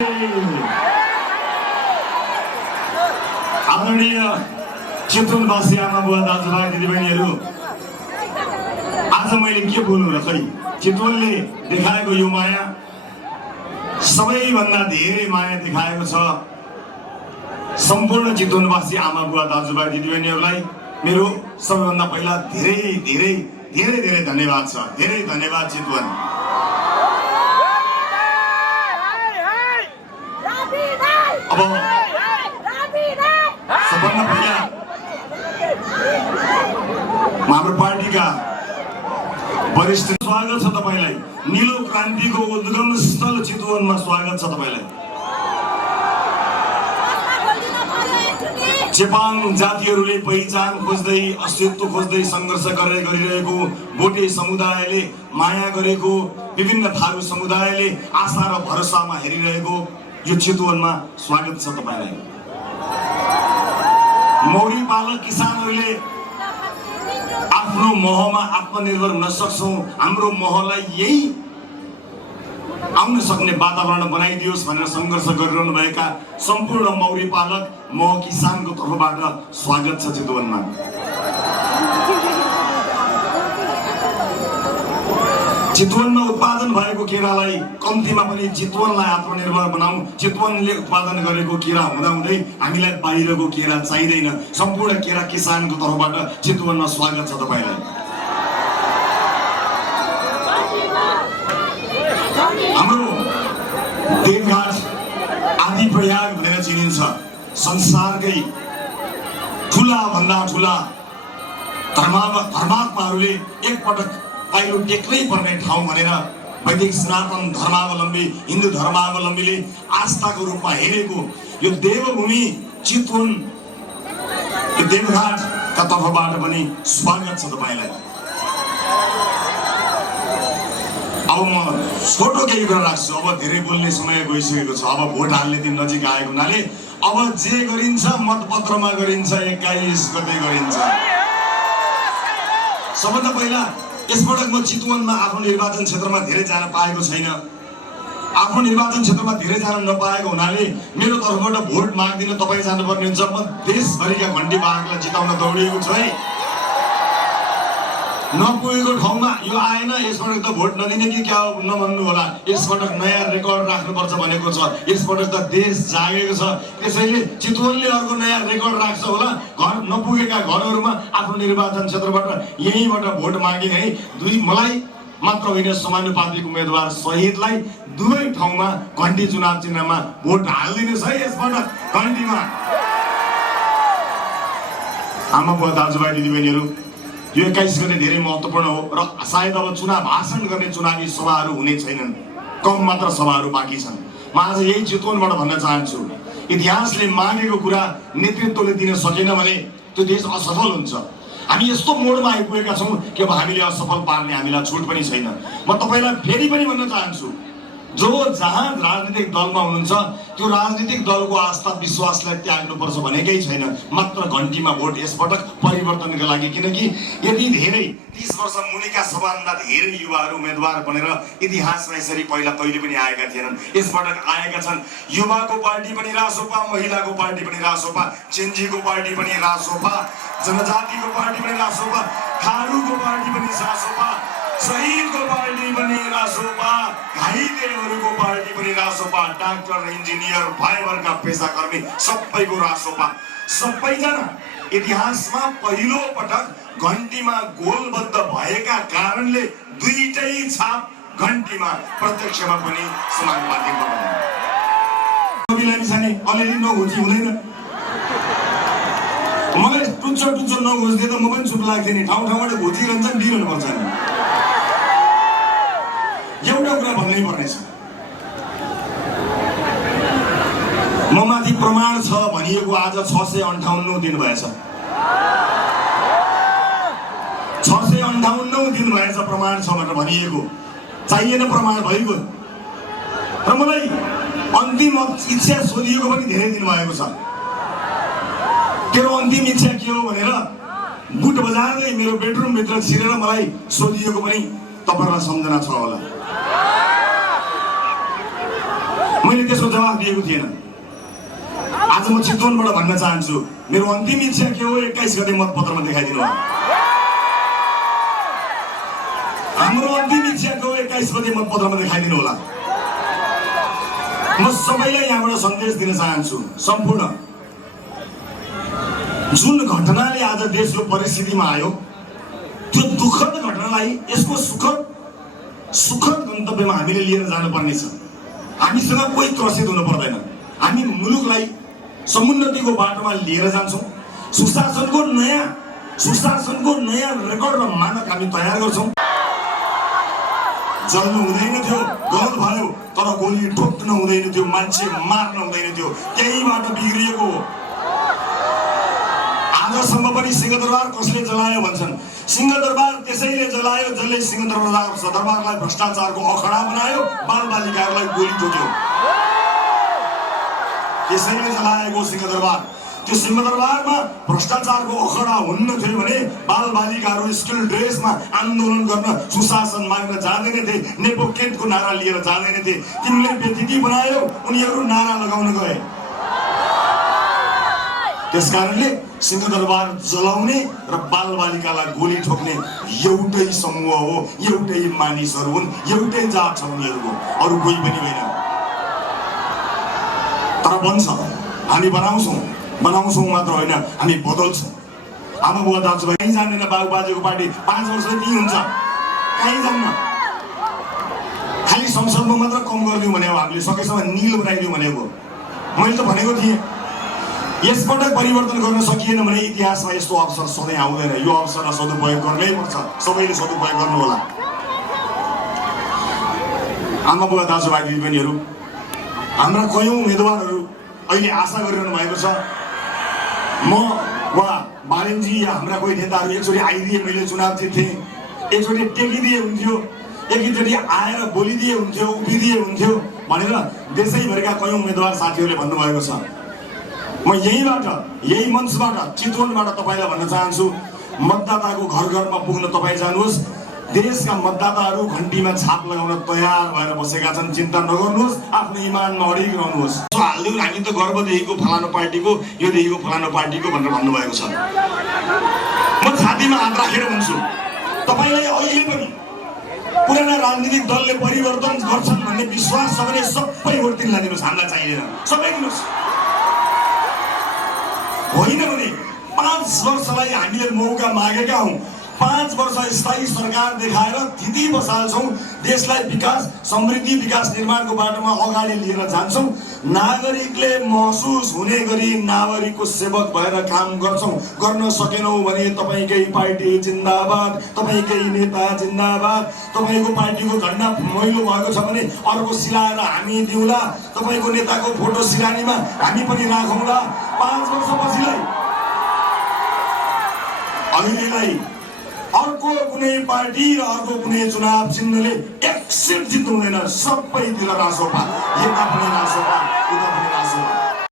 आदरणीय चितवनवासी आमा बुवा दाजुभाइ दिदीबहिनीहरू, आज मैले के बोल्नु र खै चितवनले देखाएको यो माया सबैभन्दा धेरै माया देखाएको छ। सम्पूर्ण चितवनवासी आमा बुवा दाजुभाइ दिदीबहिनीहरूलाई मेरो सबैभन्दा पहिला धेरै धेरै धेरै धेरै धन्यवाद छ। धेरै धन्यवाद चितवन। अब सबभन्दा पहिला हाम्रो पार्टीका वरिष्ठ स्वागत छ तपाईलाई। नीलो क्रान्तिको उद्गम स्थल चितवनमा स्वागत छ तपाईलाई। चेपाङ जातिहरूले पहिचान खोज्दै अस्तित्व खोज्दै सङ्घर्ष गरिरहेको भोटे समुदायले माया गरेको विभिन्न थारू समुदायले आशा र भरोसामा हेरिरहेको यो चितवनमा स्वागत छ तपाईलाई। मौरी पालक किसानहरूले आफ्नो महमा आत्मनिर्भर हुन सक्छौं, हाम्रो महलाई यही आउन सक्ने वातावरण बनाइदियोस् भनेर सङ्घर्ष गरिरहनु भएका सम्पूर्ण मौरी पालक मह किसानको तर्फबाट स्वागत छ चितवनमा। चितवनमा उत्पादन भएको केरालाई कम्तीमा पनि चितवनलाई आत्मनिर्भर बनाऊ। चितवनले उत्पादन गरेको केरा हुँदाहुँदै हामीलाई बाहिरको केरा चाहिँदैन। सम्पूर्ण केरा किसानको तर्फबाट चितवनमा स्वागत छ तपाईलाई। हाम्रो देवघाट आदि प्रयाग भनेर चिनिन्छ। संसारकै ठुला भन्दा ठुला धर्मात्माहरूले एकपटक पाइलो टेक्नै पर्ने ठाउँ भनेर वैदिक सनातन धर्मावलम्बी हिन्दू धर्मावलम्बीले आस्थाको रूपमा हेरेको यो देवभूमि चितवन, यो देवघाटका तर्फबाट पनि स्वागत छ तपाईलाई। अब म छोटो केही कुरा राख्छु। अब धेरै बोल्ने समय गइसकेको छ। अब भोट हाल्ने दिन नजिक आएको हुनाले अब जे गरिन्छ मतपत्रमा गरिन्छ, 21 गते गरिन्छ। सबभन्दा पहिला यसपटक म चितवनमा आफ्नो निर्वाचन क्षेत्रमा धेरै जान पाएको छैन। आफ्नो निर्वाचन क्षेत्रमा धेरै जान नपाएको हुनाले मेरो तर्फबाट भोट माग्दिन तपाईँ जानुपर्ने हुन्छ। म देशभरिका घण्टी बाघलाई जिताउन दौडिएको छु है। नपुगेको ठाउँमा यो आएन यसपटक त भोट नदिने कि क्या नभन्नु होला। यसपटक नयाँ रेकर्ड राख्नुपर्छ भनेको छ। यसपटक त देश जागेको छ, त्यसैले चितवनले अर्को नयाँ रेकर्ड राख्छ होला। घर नपुगेका घरहरूमा आफ्नो निर्वाचन क्षेत्रबाट यहीँबाट भोट मागिने है। मलाई मात्र होइन, समानुपातिक उम्मेदवार सहितलाई दुवै ठाउँमा घण्टी चुनाव चिन्हमा भोट हालिदिनुहोस् है। यसपटक घण्टीमा। आमा बुवा दाजुभाइ दिदीबहिनीहरू, यो 21 गते धेरै महत्त्वपूर्ण हो र सायद अब चुनाव भाषण गर्ने चुनावी सभाहरू हुने छैनन्, कम मात्र सभाहरू बाँकी छन्। म आज यही चितवनबाट भन्न चाहन्छु, इतिहासले मागेको कुरा नेतृत्वले दिन सकेन भने त्यो देश असफल हुन्छ। हामी यस्तो मोडमा आइपुगेका छौँ कि अब हामीले असफल पार्ने हामीलाई छुट पनि छैन। म तपाईँलाई फेरि पनि भन्न चाहन्छु, जो जहाँ राजनीतिक दलमा हुनुहुन्छ त्यो राजनीतिक दलको आस्था विश्वासलाई त्याग्नुपर्छ भनेकै छैन। मात्र घण्टीमा भोट यसपटक परिवर्तनका लागि। किनकि यदि धेरै 30 वर्ष मुनिका सबभन्दा धेरै युवाहरू उम्मेदवार बनेर इतिहासमा यसरी पहिला कहिले पनि आएका थिएनन्, यसपटक आएका छन्। युवाको पार्टी पनि रासोपा, महिलाको पार्टी पनि रासोपा, जेन्जीको पार्टी पनि रासोपा, जनजातिको पार्टी पनि रासोपा, थारूको पार्टी पनि रासोपा, शहीदको पार्टी पनि रासोपा, घाइतेहरूको पार्टी पनि रासोपा, डाक्टर, इन्जिनियर, फाइबरका पेसाकर्मी सबैको रासोपा। सबैजना इतिहासमा पहिलो पटक घण्टीमा गोलबद्ध भएका कारणले दुईटै छाप घण्टीमा प्रत्यक्षमा पनि समानुपातिक बनाउने। अलिअलि नघोची हुँदैन। मलाई टुच्चो नघोच्दै त म पनि चुप लाग्थेँ नि। ठाउँबाट घोचिरहन्छन्, दिइरहनुपर्छ नि। एउटा कुरा भन्नै पर्नेछ, म माथि प्रमाण छ भनिएको आज 658 दिन भएछ। 658 दिन भएछ प्रमाण छ भनेर भनिएको। चाहिएन प्रमाण भएको। र मलाई अन्तिम इच्छा सोधिएको पनि धेरै दिन भएको छ। तेरो अन्तिम इच्छा के हो भनेर बुट बजार्दै मेरो बेडरुमभित्र छिरेर मलाई सोधिएको पनि तपाईहरुलाई सम्झना छ होला। मैले त्यसको जवाफ दिएको थिएन। आज म चितवनबाट भन्न चाहन्छु, मेरो अन्तिम इच्छा के हो 21 गते मतपत्रमा देखाइदिनु होला। हाम्रो अन्तिम इच्छा के हो 21 गते मतपत्रमा देखाइदिनु होला। म सबैलाई यहाँबाट सन्देश दिन चाहन्छु, सम्पूर्ण जुन घटनाले आज देशको परिस्थितिमा आयो त्यो दुःखद घटनालाई यसको सुखद गन्तव्यमा हामीले लिएर जानुपर्ने छ। हामीसँग कोही त्रसित हुनु पर्दैन। हामी मुलुकलाई समुन्नतिको बाटोमा लिएर जान्छौँ। सुशासनको नयाँ रेकर्ड र मानक हामी तयार गर्छौँ। जल्नु हुँदैन थियो, गलत भयो, तर गोली ठोक्न हुँदैन थियो, मान्छे मार्न हुँदैन थियो, त्यहीबाट बिग्रिएको हो। आजसम्म पनि सिंहदरबार कसले जलायो भन्छन्। सिंहदरबार त्यसैले जलायो जसले सिंहदरबारलाई भ्रष्टाचारको अखडा बनायो, बालबालिकाहरूलाई गोली ठोक्यो। त्यसैले जलाएको सिंहदरबार। त्यो सिंहदरबारमा भ्रष्टाचारको अखडा हुन्न थियो भने बालबालिकाहरू स्कुल ड्रेसमा आन्दोलन गर्न, सुशासन माग्न जाँदैन थिए, नेपोकेटको नारा लिएर जाँदैन थिए। तिमीले बेदिती बनायो, उनीहरू नारा लगाउन गए। त्यसकारणले सिंहदरबार जलाउने र बालबालिकालाई गोली ठोक्ने एउटै समूह हो, एउटै मानिसहरू हुन्, एउटै जात छ उनीहरूको, अरू कोही पनि होइन। तर बन्छ, हामी बनाउँछौँ मात्र होइन, हामी बदल्छौँ। आमा बुवा दाजुभाइ कहीँ जाँदैन। बाबु बाजेको पार्टी 5 वर्ष त्यही हुन्छ, कहीँ जान्न। खालि संसदमा मात्र कम गरिदिउँ भने हामीले सकेसम्म निल बनाइदिउँ भनेको। मैले त भनेको थिएँ यसपटक परिवर्तन गर्न सकिएन भने इतिहासमा यस्तो अवसर सधैँ आउँदैन। यो अवसरलाई सदुपयोग गर्नै पर्छ, सबैले सदुपयोग गर्नु होला। आमा बुवा दाजुभाइ दिदीबहिनीहरू, हाम्रा कयौँ उम्मेदवारहरू अहिले आशा गरिरहनु भएको छ म वा बालेनजी या हाम्रा कोही नेताहरू एकचोटि आइदिए, मैले चुनाव जित्थेँ, एकचोटि टेकिदिए हुन्थ्यो, एकचोटि आएर बोलिदिए हुन्थ्यो, उभिदिए हुन्थ्यो भनेर देशैभरिका कयौँ उम्मेदवार साथीहरूले भन्नुभएको छ। म यही मञ्चबाट चितवनबाट तपाईँलाई भन्न चाहन्छु, मतदाताको घर घरमा पुग्न तपाईँ जानुहोस्। देशका मतदाताहरू घन्टीमा छाप लगाउन तयार भएर बसेका छन्। चिन्ता नगर्नुहोस्, आफ्नो इमानमा अडिग रहनुहोस्। हालिदिउँ, हामी त गर्वदेखिको फलानु पार्टीको, यो देखिको फलानु पार्टीको भनेर भन्नुभएको छ। म छातीमा हात राखेर भन्छु, तपाईँलाई अहिले पनि पुराना राजनीतिक दलले परिवर्तन गर्छन् भन्ने विश्वास छ भने सबै भोट तिनलाई दिनुहोस्, हामीलाई चाहिँदैन, सबै दिनुहोस्। होइन भने 5 वर्षलाई हामीले मौका मागेका हौँ। 5 वर्ष स्थायी सरकार देखाएर स्थिति बसाल्छौँ, देशलाई विकास, समृद्धि, विकास निर्माणको बाटोमा अगाडि लिएर जान्छौँ। नागरिकले महसुस हुने गरी नागरिकको सेवक भएर काम गर्छौँ। गर्न सकेनौँ भने तपाईँकै पार्टी जिन्दाबाद, तपाईँकै नेता जिन्दाबाद। तपाईँको पार्टीको झन्डा मैलो भएको छ भने अर्को सिलाएर हामी दिउँला। तपाईँको नेताको फोटो सिरानीमा हामी पनि राखौँला। 5 वर्षपछिलाई अहिलेलाई अर्को कुनै पार्टी र अर्को कुनै चुनाव चिन्हले 1 सिट जित्नु हुँदैन। सबैतिर रासोपा, यता पनि रासोपा, उता पनि